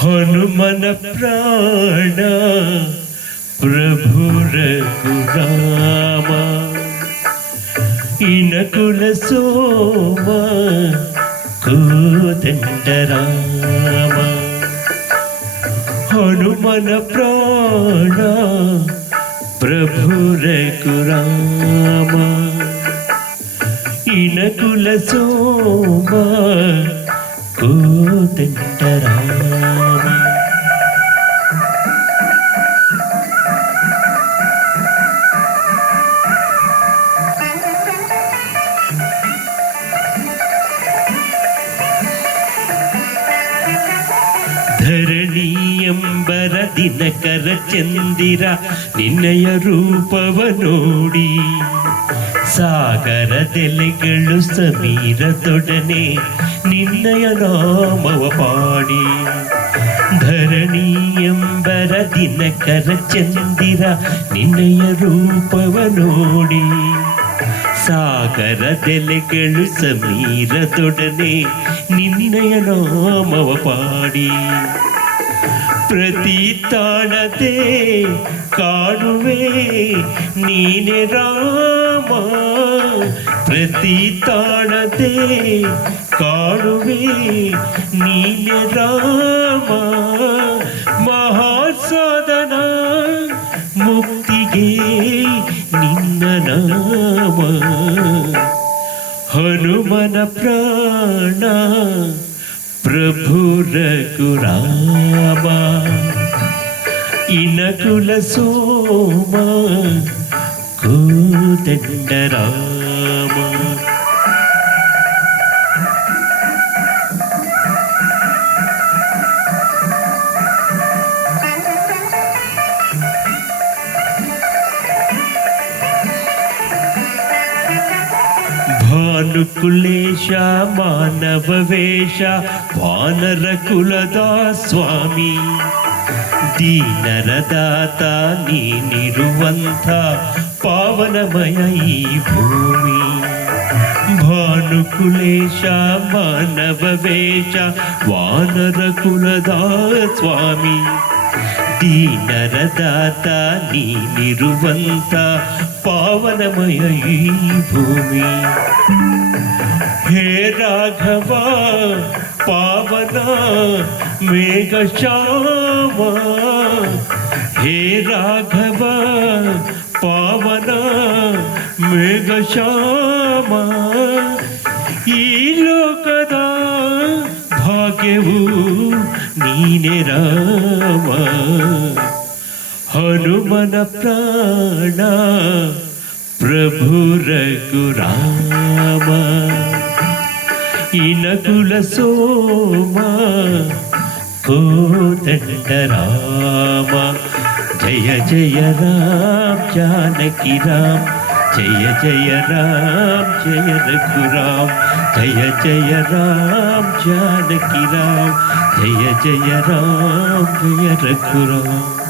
ಹನುಮನ ಪ್ರಾಣ ಪ್ರಭು ರಘುರಾಮ ಇನಕುಲ ಸೋಮ ಕೋದಂಡ ರಾಮ. ಹನುಮನ ಪ್ರಾಣ ಪ್ರಭು ರಘುರಾಮ ಇನಕುಲ ಸೋಮ ಕೋದಂಡ ರಾಮ. ಧರಣಿಯಂಬರ ದಿನಕರ ಚಂದಿರ ನಿನ್ನಯ ರೂಪವ ನೋಡಿ ಸಾಗರದೆಲೆಗಳು ಸಮೀರದೊಡನೆ ನಿನ್ನಯ ನಾಮವ ಪಾಡಿ. ಧರಣಿಯಂಬರ ದಿನಕರ ಚಂದಿರ ನಿನ್ನಯ ರೂಪವ ನೋಡಿ ಸಾಗರದೆಲೆಗಳು ಸಮೀರದೊಡನೆ ನಿನ್ನಯ ನಾಮವ ಪಾಡಿ. ಪ್ರತಿ ತಾಣದೆ ಕಾಡುವೆ ನೀನೆ ರಾಮ, ಪ್ರತಿ ತಾಣದೆ ಕಾಡುವೆ ನೀನೆ ರಾಮ. ಮಹಾಸಾಧನ ಮುಕ್ತಿಗೆ ನಿನ್ನ ನಾಮ. ಹನುಮನ ಪ್ರಾಣ ಪ್ರಭು ರಘುರಾಮ ಇನಕುಲ ಸೋಮ ಕೋದಂಡ ರಾಮ. ಭಾನುಕುಲೇಶ ಮಾನವ ವೇಷ ವಾನರ ಕುಲದ ಸ್ವಾಮಿ ದೀನರ ದಾತ ನೀನಿರುವಂಥ ಪಾವನಮಯ ಈ ಭೂಮಿ. ಭಾನುಕುಲೇಶ ಮಾನವ ವೇಷ ವಾನರ ಕುಲದ ಸ್ವಾಮಿ ದೀನರ ದಾತ ನೀನಿರುವಂಥ ಪಾವನಮಯ ಈ ಭೂಮಿ. ಹೇ ರಾಘವ ಪಾವನ ಮೇಘ ಶ್ಯಾಮ, ಹೇ ರಾಘವ ಪಾವನ ಮೇಘ ಶ್ಯಾಮ. ಈ ಲೋಕದ ಭಾಗ್ಯವು ನೀನೆ ರಾಮ. ಹನುಮನ ಪ್ರಾಣ ಪ್ರಭು ರಘುರಾಮ ಇನಕುಲ ಸೋಮ ಕೋದಂಡ ರಾಮ. ಜಯ ಜಯ ರಾಮ ಜಾನಕಿ ರಾಮ, ಜಯ ಜಯ ರಾಮ ಜಯ ರಘುರಾಮ. ಜಯ ಜಯ ರಾಮ ಜಾನಕಿ ರಾಮ, ಜಯ ಜಯ ರಾಮ ಜಯ ರಘುರಾಮ.